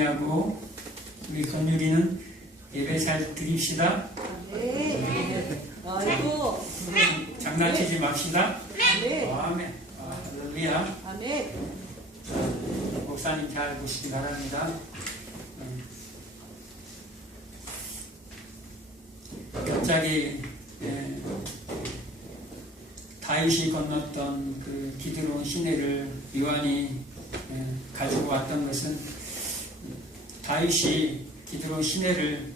하고 우리 건율이는 예배 잘 드립시다. 네. 아이고. 장난치지 맙시다. 네. 아멘. 할렐루야. 아멘. 목사님 잘 보시기 바랍니다. 갑자기 다윗이 건넜던 그 기드론 시내를 요한이 가지고 왔던 것은 다윗이 기드론 시내를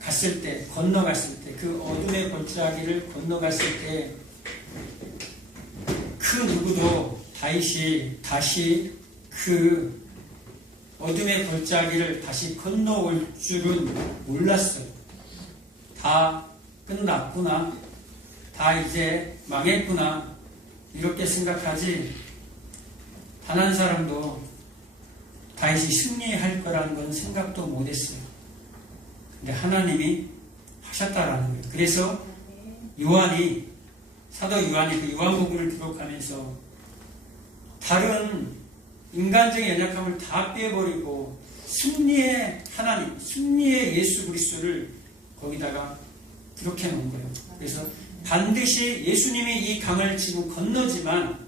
갔을 때, 건너갔을 때, 그 어둠의 골짜기를 건너갔을 때, 그 누구도 다윗이 다시 그 어둠의 골짜기를 다시 건너올 줄은 몰랐어요. 다 끝났구나. 다 이제 망했구나. 이렇게 생각하지, 단 한 사람도 다윗이 승리할 거라는 건 생각도 못했어요. 근데 하나님이 하셨다라는 거예요. 그래서 요한이, 사도 요한이 그 요한복음을 기록하면서 다른 인간적인 연약함을 다 빼버리고 승리의 하나님, 승리의 예수 그리스도를 거기다가 기록해 놓은 거예요. 그래서 반드시 예수님이 이 강을 지금 건너지만,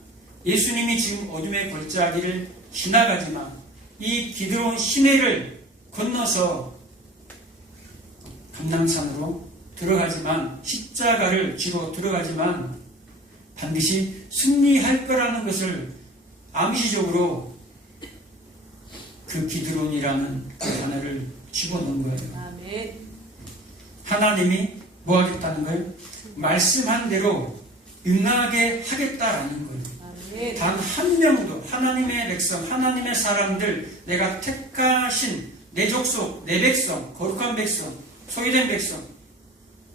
예수님이 지금 어둠의 골짜기를 지나가지만, 이 기드론 시내를 건너서 감람산으로 들어가지만, 십자가를 지고 들어가지만 반드시 승리할 거라는 것을 암시적으로 그 기드론이라는 그 단어를 집어넣은 거예요. 아멘. 하나님이 뭐 하겠다는 거예요? 말씀한 대로 응하게 하겠다라는 거예요. 단 한 명도 하나님의 백성, 하나님의 사람들, 내가 택하신 내 족속, 내 백성, 거룩한 백성, 소유된 백성,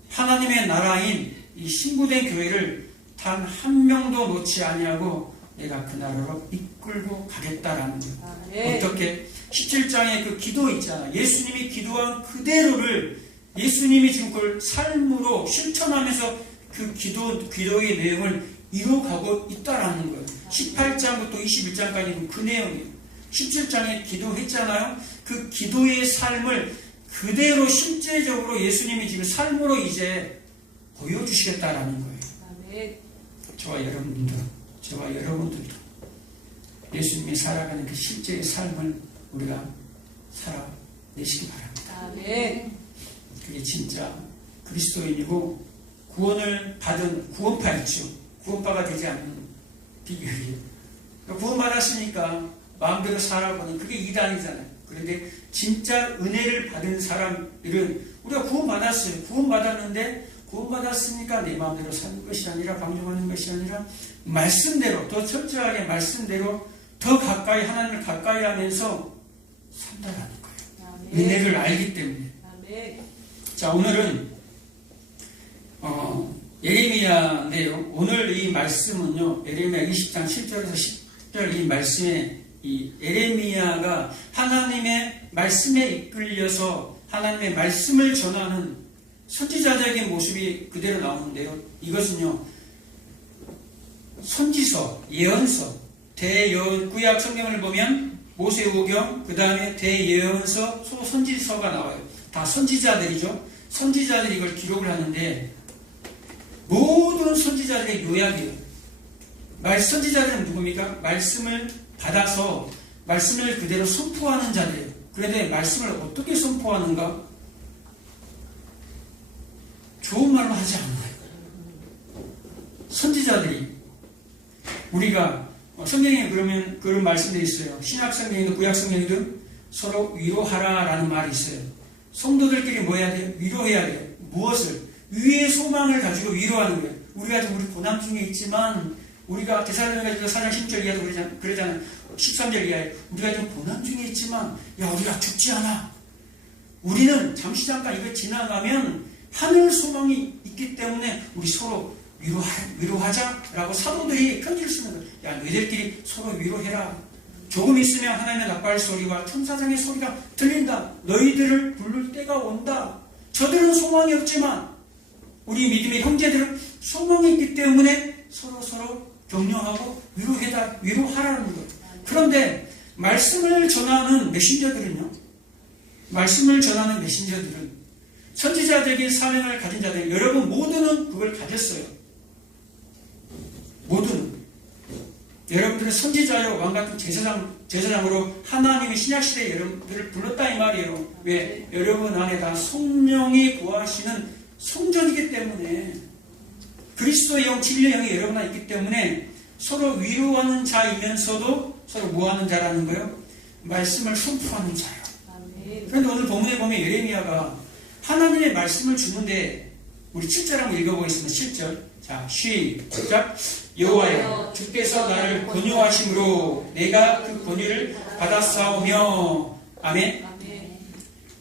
하나님의 나라인 이 신부된 교회를 단 한 명도 놓지 아니하고 내가 그 나라로 이끌고 가겠다라는 거예요. 어떻게? 17장에 그 기도 있잖아. 예수님이 기도한 그대로를 예수님이 지금 그걸 삶으로 실천하면서 그 기도의 내용을 이루어가고 있다라는 거예요. 18장부터 21장까지는 그 내용이에요. 17장에 기도했잖아요. 그 기도의 삶을 그대로 실제적으로 예수님이 지금 삶으로 이제 보여주시겠다라는 거예요. 아멘. 저와 여러분들도 예수님이 살아가는 그 실제의 삶을 우리가 살아내시기 바랍니다. 아멘. 그게 진짜 그리스도인이고 구원을 받은 구원파였죠. 구원파가 되지 않는 비결이에요. 구원받았으니까 마음대로 살아보는 그게 이단이잖아요. 그런데 진짜 은혜를 받은 사람들은 우리가 구원받았어요. 구원받았는데 구원받았으니까 내 마음대로 사는 것이 아니라 방종하는 것이 아니라 말씀대로, 더 철저하게 말씀대로 더 가까이, 하나님을 가까이 하면서 산다라는 거예요. 아멘. 은혜를 알기 때문에. 아멘. 자, 오늘은 예레미야인데요. 오늘 이 말씀은요, 예레미야 20장 7절에서 10절 이 말씀에 이 예레미야가 하나님의 말씀에 이끌려서 하나님의 말씀을 전하는 선지자적인 모습이 그대로 나오는데요. 이것은요, 선지서, 예언서, 구약 성경을 보면 모세오경, 그 다음에 대예언서, 소선지서가 나와요. 다 선지자들이죠. 선지자들이 이걸 기록을 하는데 모든 선지자들의 요약이에요. 선지자들은 누굽니까? 말씀을 받아서 말씀을 그대로 선포하는 자들이에요. 그런데 말씀을 어떻게 선포하는가? 좋은 말로 하지 않아요. 선지자들이, 우리가 성경에 그러면 그런 말씀들이 있어요. 신약 성경이든 구약 성경이든 서로 위로하라라는 말이 있어요. 성도들끼리 뭐 해야 돼요? 위로해야 돼요. 무엇을? 위의 소망을 가지고 위로하는 거예요. 우리가 지금 우리 고난 중에 있지만, 우리가 데살로니가서 4장 10절 이하도 그러잖아요. 13절 이하에 우리가 지금 고난 중에 있지만, 야, 우리가 죽지 않아. 우리는 잠시 잠깐 이거 지나가면 하늘 소망이 있기 때문에 우리 서로 위로하자라고 사도들이 편지를 쓰는 거예요. 야, 너희들끼리 서로 위로해라. 조금 있으면 하나님의 나팔 소리와 천사장의 소리가 들린다. 너희들을 부를 때가 온다. 저들은 소망이 없지만 우리 믿음의 형제들은 소망이 있기 때문에 서로 격려하고 위로하라는 거예요. 그런데 말씀을 전하는 메신저들은요, 말씀을 전하는 메신저들은 선지자적인 사명을 가진 자들, 여러분 모두는 그걸 가졌어요. 모두는. 여러분들은 선지자요, 왕같은 제사장으로 하나님의 신약시대에 여러분들을 불렀다 이 말이에요. 왜? 여러분 안에 다 성령이 거하시는 성전이기 때문에, 그리스도의 영, 진리의 영이 여러분 안에 있기 때문에 서로 위로하는 자이면서도 서로 뭐하는 자라는 거예요? 말씀을 선포하는 자예요. 그런데 오늘 본문에 보면 예레미야가 하나님의 말씀을 주는데, 우리 7절 한번 읽어보겠습니다. 7절. 자, 시작. 여호와여, 주께서 나를 권유하심으로 내가 그 권유를 받았사오며. 아멘.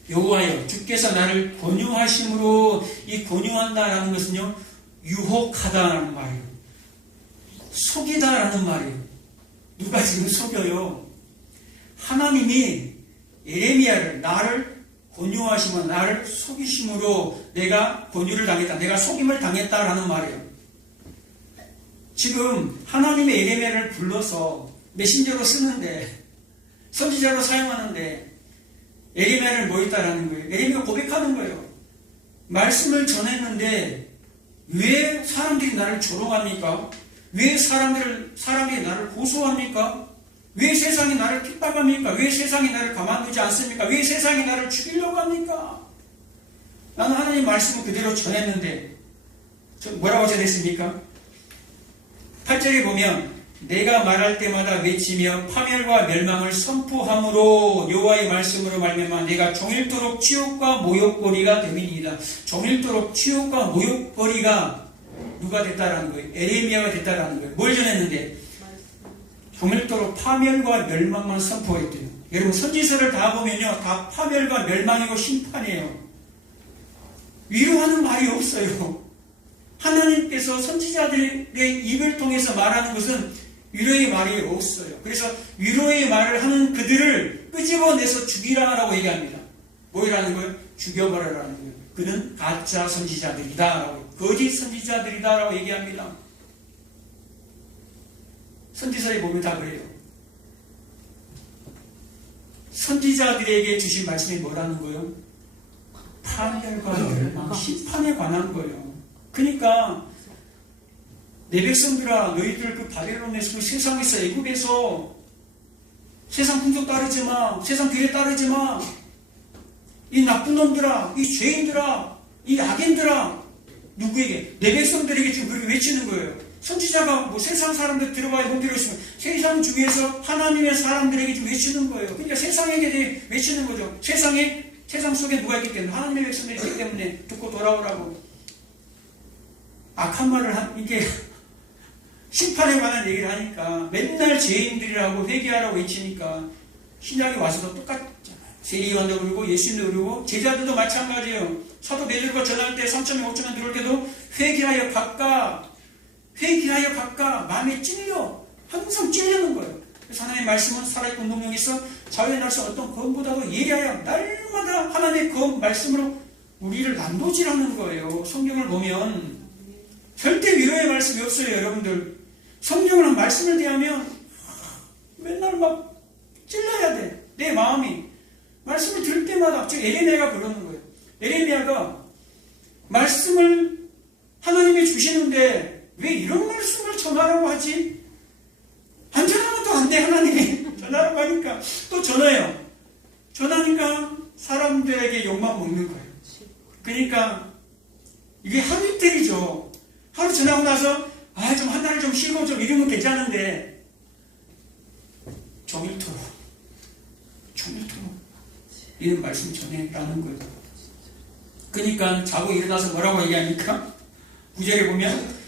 여호와여, 주께서 나를 권유하심으로, 이 권유한다라는 것은요, 유혹하다라는 말이에요. 속이다라는 말이에요. 누가 지금 속여요? 하나님이 예레미야를, 나를 권유하시면, 나를 속이심으로 내가 권유를 당했다, 내가 속임을 당했다라는 말이에요. 지금 하나님의 예레미야를 불러서 메신저로 쓰는데, 선지자로 사용하는데 예레미야를 뭐 했다라는 거예요? 예레미야가 고백하는 거예요. 말씀을 전했는데 왜 사람들이 나를 조롱합니까? 왜 사람들이 나를 고소합니까? 왜 세상이 나를 핍박합니까? 왜 세상이 나를 가만두지 않습니까? 왜 세상이 나를 죽이려고 합니까? 나는 하나님 말씀을 그대로 전했는데 뭐라고 전했습니까? 8절에 보면 내가 말할 때마다 외치며 파멸과 멸망을 선포함으로 여호와의 말씀으로 말미암아 내가 종일토록 치욕과 모욕거리가 됨이니이다. 종일토록 치욕과 모욕거리가 누가 됐다라는 거예요? 예레미야가 됐다라는 거예요. 뭘 전했는데? 종일토록 파멸과 멸망만 선포했대요. 여러분 선지서를 다 보면요, 다 파멸과 멸망이고 심판이에요. 위로하는 말이 없어요. 하나님께서 선지자들의 입을 통해서 말하는 것은 위로의 말이 없어요. 그래서 위로의 말을 하는 그들을 끄집어내서 죽이라고 얘기합니다. 뭐라는 거예요? 죽여버려라는 거예요. 그는 가짜 선지자들이다, 거짓 선지자들이다라고 얘기합니다. 선지서에 보면 다 그래요. 선지자들에게 주신 말씀이 뭐라는 거예요? 파멸과 멸망, 심판에 관한 거예요. 그러니까 내 백성들아, 너희들 그 바벨론에서 그 세상에서 애굽에서 세상 풍속 따르지 마, 세상 규례 따르지 마. 이 나쁜 놈들아, 이 죄인들아, 이 악인들아, 누구에게? 내 백성들에게 지금 그렇게 외치는 거예요. 선지자가 뭐 세상 사람들 들어가야 못 들었으면 세상 중에서 하나님의 사람들에게 좀 외치는 거예요. 그러니까 세상에게 대해 외치는 거죠. 세상 속에 누가 있기 때문에, 하나님의 백성들이 있기 때문에 듣고 돌아오라고. 악한 말을 이게 심판에 관한 얘기를 하니까 맨날 죄인들이라고 회개하라고 외치니까 신약에 와서도 똑같잖아요. 세리요한도 그러고 예수님도 그러고 제자들도 마찬가지예요. 사도 베드로가 전할 때 3,000명 5,000명 들어올 때도 회개하여 각각 마음에 찔려, 항상 찔리는 거예요. 그래서 하나님의 말씀은 살아있고 운동력이 있어 자유의 날씨 어떤 검보다도 예리하여 날마다 하나님의 검 말씀으로 우리를 난도질하는 거예요. 성경을 보면 절대 위로의 말씀이 없어요. 여러분들 성경을 말씀을 대하면 맨날 막 찔러야 돼. 내 마음이 말씀을 들을 때마다. 즉 예레미야가 그러는 거예요. 예레미야가 말씀을 하나님이 주시는데 왜 이런 말씀을 전하라고 하지? 안 전하면 또 안 돼. 하나님이 전하라고 하니까 또 전해요. 전하니까 사람들에게 욕만 먹는 거예요. 그러니까 이게 하루 이틀이죠. 하루 지나고 나서 좀 한 달을 좀 쉬고 좀 이러면 괜찮은데 종일토록 이런 말씀 전했다는 거예요. 그러니까 자고 일어나서 뭐라고 얘기합니까? 9절에 보면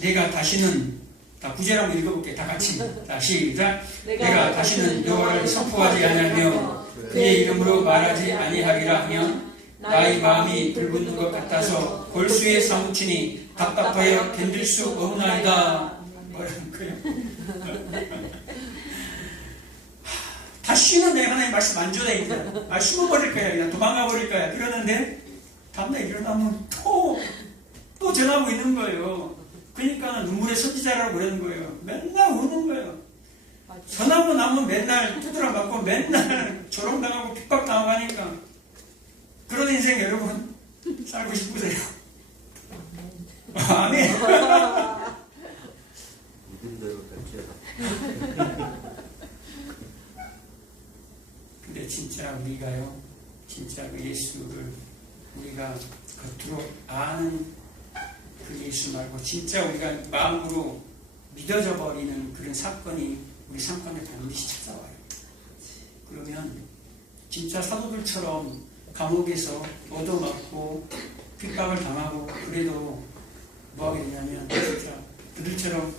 내가 다시는, 다 9절 한번 읽어볼게요. 다 같이. 자, 시작. 내가 다시는 여호와를 선포하지 아니하며 그의 이름으로 말하지 아니하리라 하면 나의 마음이 불붙는 것 같아서 골수에 사무치니 답답하여 견딜 수 없나이다. 뭐라는 거예요? 다시는 내가 하나님 말씀 안 전해. 심어버릴 거야. 그냥 도망가 버릴 거야. 그러는데 다음날 일어나면 또 전하고 있는 거예요. 그러니까 눈물의 선지자라고 그러는 거예요. 맨날 우는 거예요. 전하고 나면 맨날 두드려 맞고 맨날 조롱당하고 핍박당하고 하니까 그런 인생 여러분 살고 싶으세요? 아멘. 믿음대로 갈게요. 근데 진짜 우리가요, 진짜 그 예수를 우리가 겉으로 아는 그 예수 말고 진짜 우리가 마음으로 믿어져 버리는 그런 사건이 우리 삶가운데 반드시 찾아와요. 그러면 진짜 사도들처럼 감옥에서 얻어맞고 핍박을 당하고 그래도 뭐 하게 되냐면 진짜 그들처럼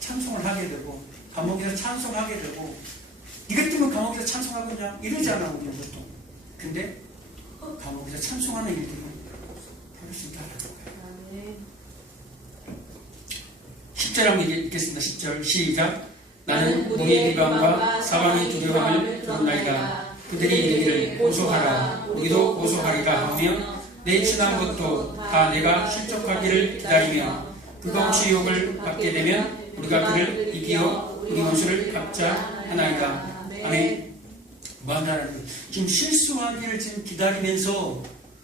찬송을 하게 되고 감옥에서 찬송하게 되고 이것 때문에 감옥에서 찬송하고 그냥 이러잖아 우리는 보통. 근데 감옥에서 찬송하는 일들은 훨씬 다르다고요. 10절 한번 읽겠습니다. 10절 시작. 나는 우리의 비방과 사방의 두려움을 들었나이다. 그들이 이르기를 고소하라 우리도 고소하리라 하며 내 친한 것도 다 내가 실족하기를 기다리며 그가 혹시 욕을 받게 되면 우리가 그를 이기어 우리 원수를 갚자 하나이다. 아멘. 뭐하냐는 거예요. 지금 실수하기를 지금 기다리면서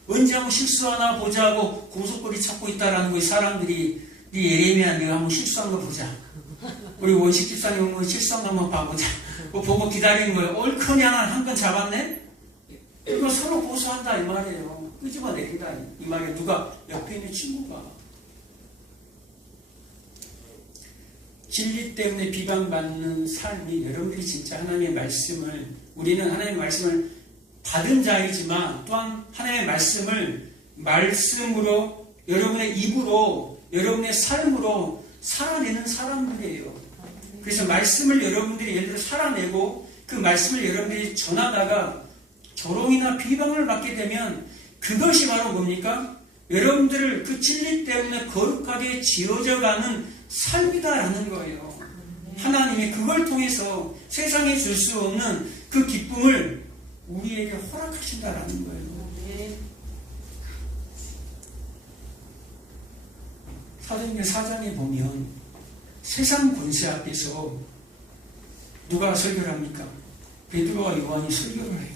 언제 한번 실수하나 보자고 고속거리 찾고 있다라는 거예요. 사람들이 네 예레미야 내가 한번 실수한 거 보자. 우리 원식 집사님 한번 실수한 거 한번 봐보자. 그거 보고 기다리는 거예요. 얼큰이 하나 한 건 잡았네? 이거 서로 고소한다 이 말이에요. 끄집어내기다 이 말이에요. 누가 옆에 있는 친구가. 진리 때문에 비방받는 삶이 여러분들이 진짜 하나님의 말씀을 우리는 하나님의 말씀을 받은 자이지만 또한 하나님의 말씀을 말씀으로 여러분의 입으로 여러분의 삶으로 살아내는 사람들이에요. 그래서 말씀을 여러분들이 예를 들어 살아내고 그 말씀을 여러분들이 전하다가 조롱이나 비방을 받게 되면 그것이 바로 뭡니까? 여러분들을 그 진리 때문에 거룩하게 지어져가는 삶이다라는 거예요. 하나님이 그걸 통해서 세상에 줄 수 없는 그 기쁨을 우리에게 허락하신다라는 거예요. 사도행전 4장에 보면 세상 권세 앞에서 누가 설교를 합니까? 베드로와 요한이 설교를 해요.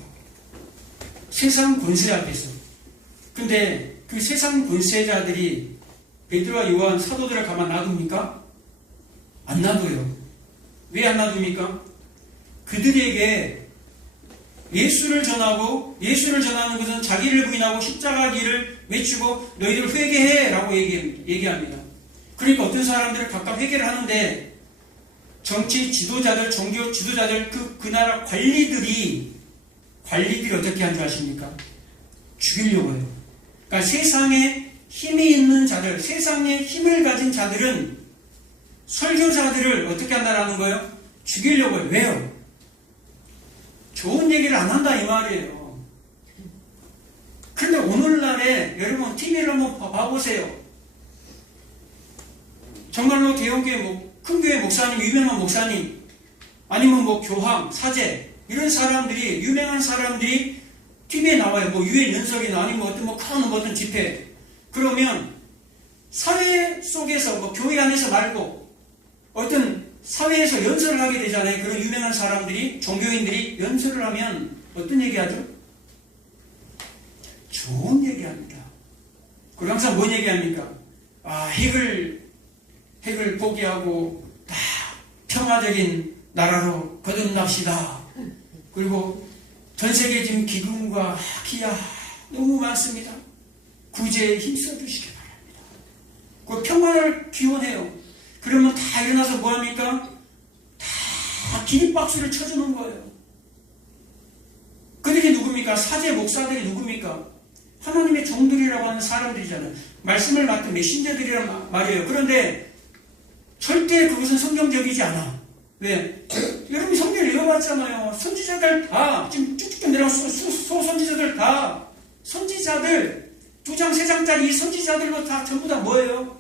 세상 권세 앞에서. 근데 그 세상 권세자들이 베드로와 요한 사도들을 가만 놔둡니까? 안 놔둬요. 왜 안 놔둡니까? 그들에게 예수를 전하고 예수를 전하는 것은 자기를 부인하고 십자가 길을 외치고 너희들 회개해 라고 얘기합니다. 그러니까 어떤 사람들은 각각 회개를 하는데 정치 지도자들, 종교 지도자들, 그 나라 관리들이 어떻게 한 줄 아십니까? 죽이려고 해요. 그러니까 세상에 힘이 있는 자들, 세상에 힘을 가진 자들은 설교자들을 어떻게 한다라는 거예요? 죽이려고 해요. 왜요? 좋은 얘기를 안 한다 이 말이에요. 그런데 오늘날에 여러분 TV를 한번 봐보세요. 정말로 대형교회, 큰 교회 목사님, 유명한 목사님, 아니면 뭐 교황, 사제 이런 사람들이 유명한 사람들이 TV에 나와요. 뭐 유엔 연설이나 아니면 어떤 집회. 그러면 사회 속에서 뭐 교회 안에서 말고 어떤 사회에서 연설을 하게 되잖아요. 그런 유명한 사람들이 종교인들이 연설을 하면 어떤 얘기하죠? 좋은 얘기합니다. 그리고 항상 뭔 얘기합니까? 핵을 포기하고 다 평화적인 나라로 거듭납시다. 그리고 전 세계 지금 기근과 기아 너무 많습니다. 구제에 힘써 주시기 바랍니다. 그 평화를 기원해요. 그러면 다 일어나서 뭐합니까? 다 기립박수를 쳐주는 거예요. 그들이 누굽니까? 사제 목사들이 누굽니까? 하나님의 종들이라고 하는 사람들이잖아요. 말씀을 맡은 메신저들이란 말이에요. 그런데 절대 그것은 성경적이지 않아. 왜? 여러분이 성경을 읽어봤잖아요. 선지자들 다 지금 쭉쭉 내려온 소선지자들 다 선지자들 2장 3장짜리 이 선지자들도 다 전부 다 뭐예요?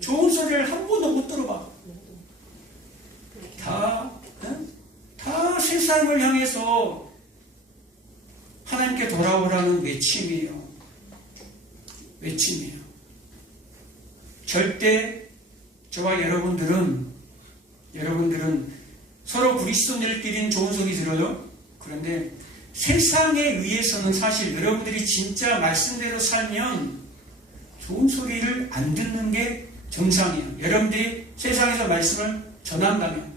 좋은 소리를 한 번도 못 들어봐. 다 세상을 향해서 하나님께 돌아오라는 외침이에요. 외침이에요. 절대 저와 여러분들은 서로 그리스도인들끼리는 좋은 소리 들어요. 그런데 세상에 의해서는 사실 여러분들이 진짜 말씀대로 살면 좋은 소리를 안 듣는 게 정상이에요. 여러분들이 세상에서 말씀을 전한다면,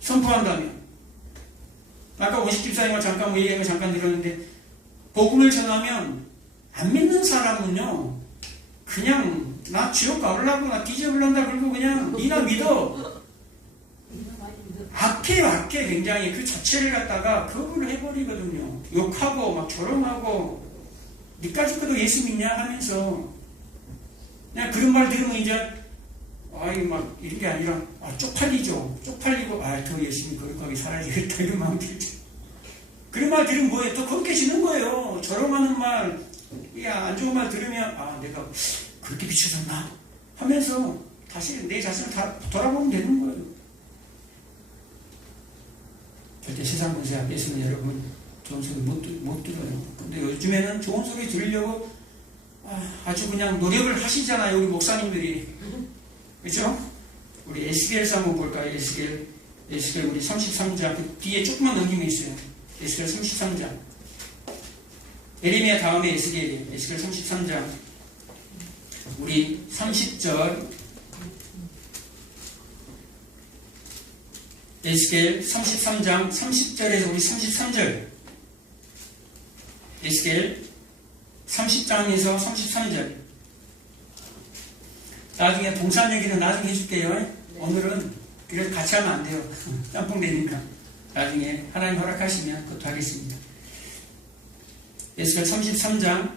선포한다면, 아까 오십집사님과 잠깐 얘기한 거 잠깐 들었는데, 복음을 전하면 안 믿는 사람은요, 그냥 나 지옥 가려고 나 뒤져버린다 그러고 그냥 니나 믿어. 악해 굉장히 그 자체를 갖다가 거부를 해버리거든요. 욕하고 막 조롱하고 니까지 것도 예수 믿냐 하면서 그냥 그런 말 들으면 이제 아이 막 이런 게 아니라 쪽팔리죠. 쪽팔리고 더 열심히 거룩하게 살아야겠다 이런 마음 들죠. 그런 말 들으면 뭐예요? 또 겁깨지는 거예요. 조롱하는 말, 안 좋은 말 들으면 내가 그렇게 비춰졌나 하면서 다시 내 자신을 돌아보면 되는 거예요. 절대 세상 권세 앞에서는 여러분 좋은 소리 못 들어요. 근데 요즘에는 좋은 소리 들으려고 아주 그냥 노력을 하시잖아요. 우리 목사님들이. 그렇죠? 우리 에스겔서 한번 볼까요? 에스겔 우리 33장 그 뒤에 조금만 넘기면 있어요. 에스겔 33장. 에레미야 다음에 에스겔이에요. 에스겔 33장 우리 30절 에스겔 33장 30절에서 우리 33절 에스겔 30장에서 33절 나중에 동산 얘기는 나중에 해줄게요. 오늘은 그래서 같이 하면 안 돼요. 짬뽕 되니까 나중에 하나님 허락하시면 그것도 하겠습니다. 에스겔 33장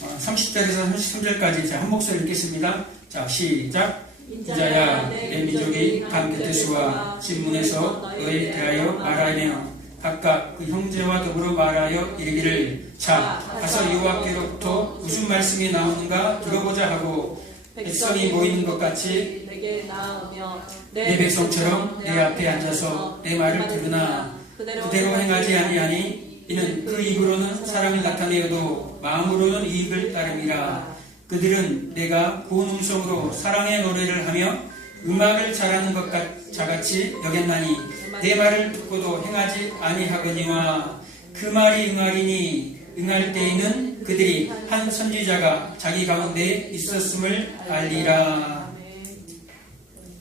30절에서 33절까지 한 목소리 읽겠습니다. 자, 시작. 인자야 내 민족이 강게테스와 신문에서 너에 대하여 말하며 각각 그 형제와 더불어 말하여 이르기를 자 가서 여호와께로부터 무슨 말씀이 나오는가 들어보자 하고 백성이 모이는 것 같이 내게 나으며 내 백성처럼 내 앞에 앉아서 내 말을 들으나 그대로 행하지 아니하니 이는 그 입으로는 사랑을 나타내어도 마음으로는 이익을 따름이라. 그들은 내가 고운 음성으로 사랑의 노래를 하며 음악을 잘하는 것 자같이 여겼나니 내 말을 듣고도 행하지 아니하거니와 그 말이 응하리니 응할 때에는 그들이 한 선지자가 자기 가운데 있었음을 알리라.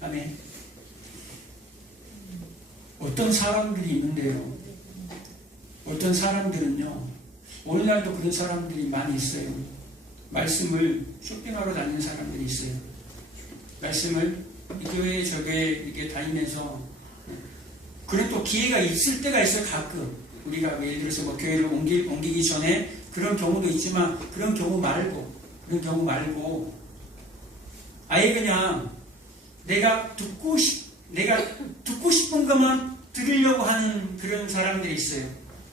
아멘. 어떤 사람들이 있는데요. 어떤 사람들은요. 오늘날도 그런 사람들이 많이 있어요. 말씀을 쇼핑하러 다니는 사람들이 있어요. 말씀을 이 교회 저 교회 이렇게 다니면서 그런 또 기회가 있을 때가 있어요. 가끔 우리가 예를 들어서 뭐 교회를 옮기기 전에 그런 경우도 있지만 그런 경우 말고 아예 그냥 내가 듣고 싶은 것만 들으려고 하는 그런 사람들이 있어요.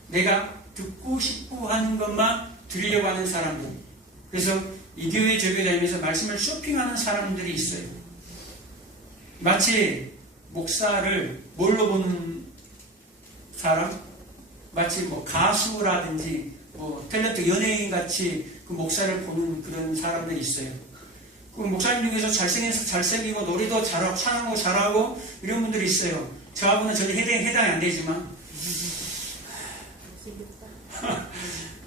내가 듣고 싶고 하는 것만 들으려고 하는 사람들. 그래서 이 교회 저 교회 다니면서 말씀을 쇼핑하는 사람들이 있어요. 마치 목사를 뭘로 보는 사람? 마치 뭐 가수라든지 뭐 탤런트 연예인 같이 그 목사를 보는 그런 사람들이 있어요. 그 목사님 중에서 잘생기고 노래도 잘하고 찬양도 잘하고 이런 분들이 있어요. 저하고는 전혀 해당이 안 되지만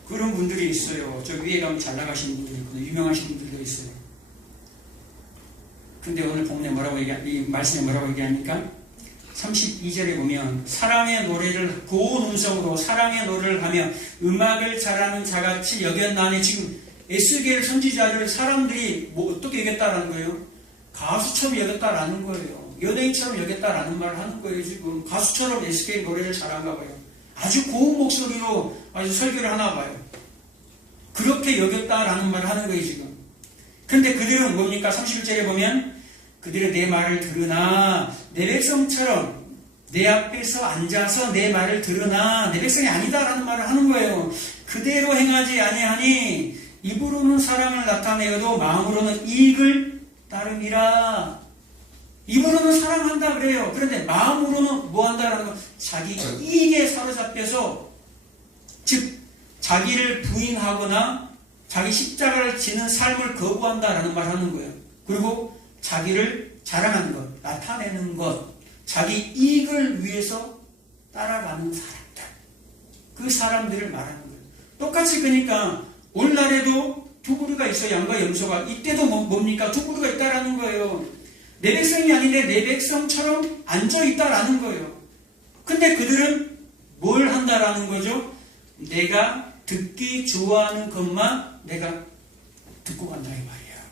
그런 분들이 있어요. 저 위에 가면 잘 나가시는 분들이 있거든요. 유명하신 분들도 있어요. 근데 오늘 본문에 이 말씀에 뭐라고 얘기합니까? 32절에 보면 사랑의 노래를 고운 음성으로 사랑의 노래를 하며 음악을 잘하는 자같이 여겼나니 지금 에스겔 선지자를 사람들이 뭐 어떻게 여겼다라는 거예요? 가수처럼 여겼다라는 거예요. 연예인처럼 여겼다라는 말을 하는 거예요. 지금 가수처럼 에스겔 노래를 잘한가 봐요. 아주 고운 목소리로 아주 설교를 하나 봐요. 그렇게 여겼다라는 말을 하는 거예요, 지금. 근데 그들은 뭡니까? 31절에 보면 그들은 내 말을 들으나 내 백성처럼 내 앞에서 앉아서 내 말을 들으나 내 백성이 아니다라는 말을 하는 거예요. 그대로 행하지 아니하니 입으로는 사랑을 나타내어도 마음으로는 이익을 따름이라. 입으로는 사랑한다 그래요. 그런데 마음으로는 뭐 한다라는 거? 자기 이익에 사로잡혀서 즉 자기를 부인하거나 자기 십자가를 지는 삶을 거부한다라는 말을 하는 거예요. 그리고 자기를 자랑하는 것, 나타내는 것, 자기 이익을 위해서 따라가는 사람들, 그 사람들을 말하는 거예요. 똑같이 그러니까 오늘날에도 두 부류가 있어요. 양과 염소가. 이때도 뭡니까? 두 부류가 있다라는 거예요. 내 백성이 아닌데 내 백성처럼 앉아있다라는 거예요. 근데 그들은 뭘 한다라는 거죠? 내가 듣기 좋아하는 것만 내가 듣고 간다 이 말이야.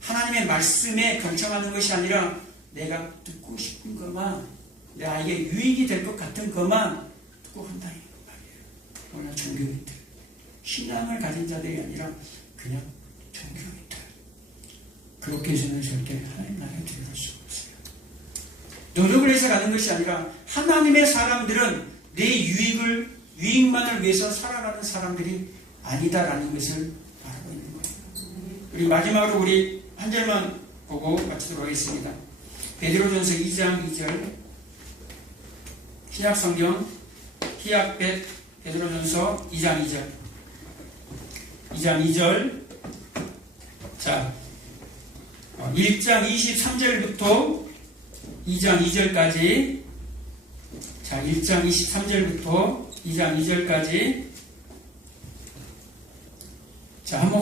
하나님의 말씀에 경청하는 것이 아니라 내가 듣고 싶은 것만, 나에게 유익이 될 것 같은 것만 듣고 간다 이 말이에요. 오늘 종교인들, 신앙을 가진 자들이 아니라 그냥 종교인들, 그렇게 해서는 절대 하나님 나라에 들어갈 수 없어요. 노력을 해서 가는 것이 아니라 하나님의 사람들은 내 유익만을 위해서 살아가는 사람들이 아니다라는 것을 알고 있는 거예요. 그리고 마지막으로 우리 한 절만 보고 마치도록 하겠습니다. 베드로전서 2장 2절, 신약성경 히약벳 베드로전서 2장 2절, 2장 2절. 자, 1장 23절부터 2장 2절까지, 자, 1장 23절부터 2장 2절까지, 자, 한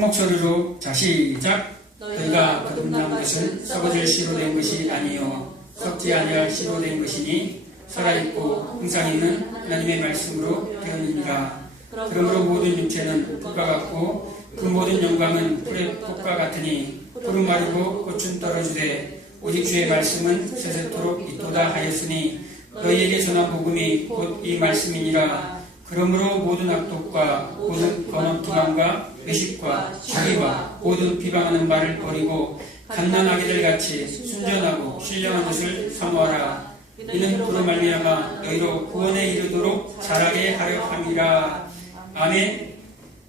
목소리로, 자, 시작. 너희가 거듭난 것은 썩어질 씨로 된 것이 아니요 썩지 아니할 씨로 된 것이니 살아있고 항상 있는 하나님의 말씀으로 되었느니라. 그러므로 모든 육체는 흙과 같고 그 모든 영광은 풀의 꽃과 같으니 푸른 마르고 꽃은 떨어지되 오직 주의 말씀은 세세토록 있도다 하였으니 너희에게 전한 복음이 곧 이 말씀이니라. 그러므로 모든 악독과 모든 거짓 기만과 외식과 자기와 모든 비방하는 말을 버리고 갓난아기들 같이 순전하고 신령한 것을 사모하라. 이는 그로 말미암아 너희로 구원에 이르도록 자라게 하려 함이라. 아멘.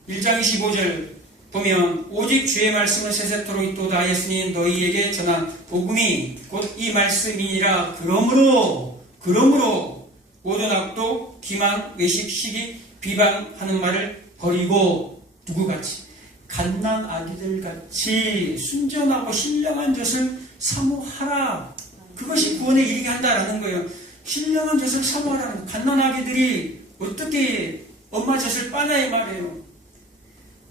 1장 25절 보면 오직 주의 말씀은 세세토록 있도다 하였으니 너희에게 전한 복음이 곧 이 말씀이니라. 그러므로 모든 악독, 기만, 외식, 시기, 비방하는 말을 버리고 누구같이? 갓난 아기들 같이 순전하고 신령한 젖을 사모하라. 그것이 구원에 이르게 한다라는 거예요. 신령한 젖을 사모하라는 거예요. 갓난 아기들이 어떻게 엄마 젖을 빠냐 이 말이에요.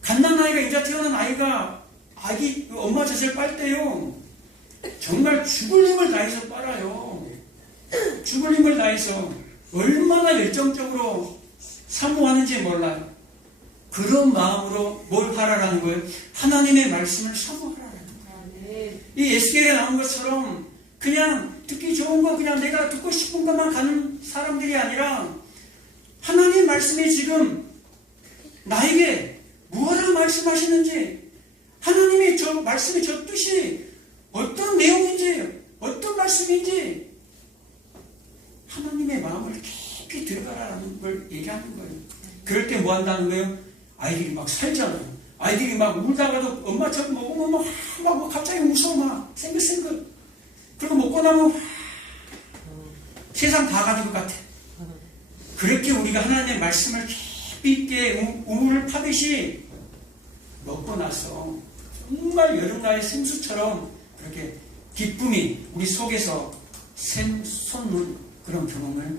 갓난 아이가 이제 태어난 아이가 엄마 젖을 빨 때요, 정말 죽을 힘을 다해서 빨아요. 죽을 힘을 다해서 얼마나 열정적으로 사모하는지 몰라요. 그런 마음으로 뭘 하라라는 거예요? 하나님의 말씀을 사모하라는 거예요. 이 에스겔에 나온 것처럼 그냥 듣기 좋은 거 그냥 내가 듣고 싶은 것만 가는 사람들이 아니라 하나님 말씀이 지금 나에게 무엇을 말씀하시는지, 하나님의 저 말씀의 저 뜻이 어떤 내용인지, 어떤 말씀인지 하나님의 마음을 깊이 들어가라는 걸 얘기하는 거예요. 그럴 때 뭐 한다는 거예요? 아이들이 막 살잖아요. 아이들이 막 울다가도 엄마처럼 먹으면 막 갑자기 웃어, 막 생글생글. 그리고 먹고 나면 세상 다 가진 것 같아. 그렇게 우리가 하나님의 말씀을 깊이 있게 우물을 파듯이 먹고 나서 정말 여름날의 생수처럼 그렇게 기쁨이 우리 속에서 솟는 그런 경험을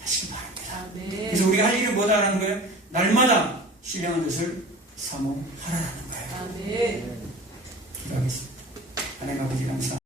하시기 바랍니다. 그래서 우리가 할 일을 뭐다라는 거예요? 날마다 신령한 것을 사모하라는 거예요. 기도하겠습니다. 하나님 아버지 감사합니다.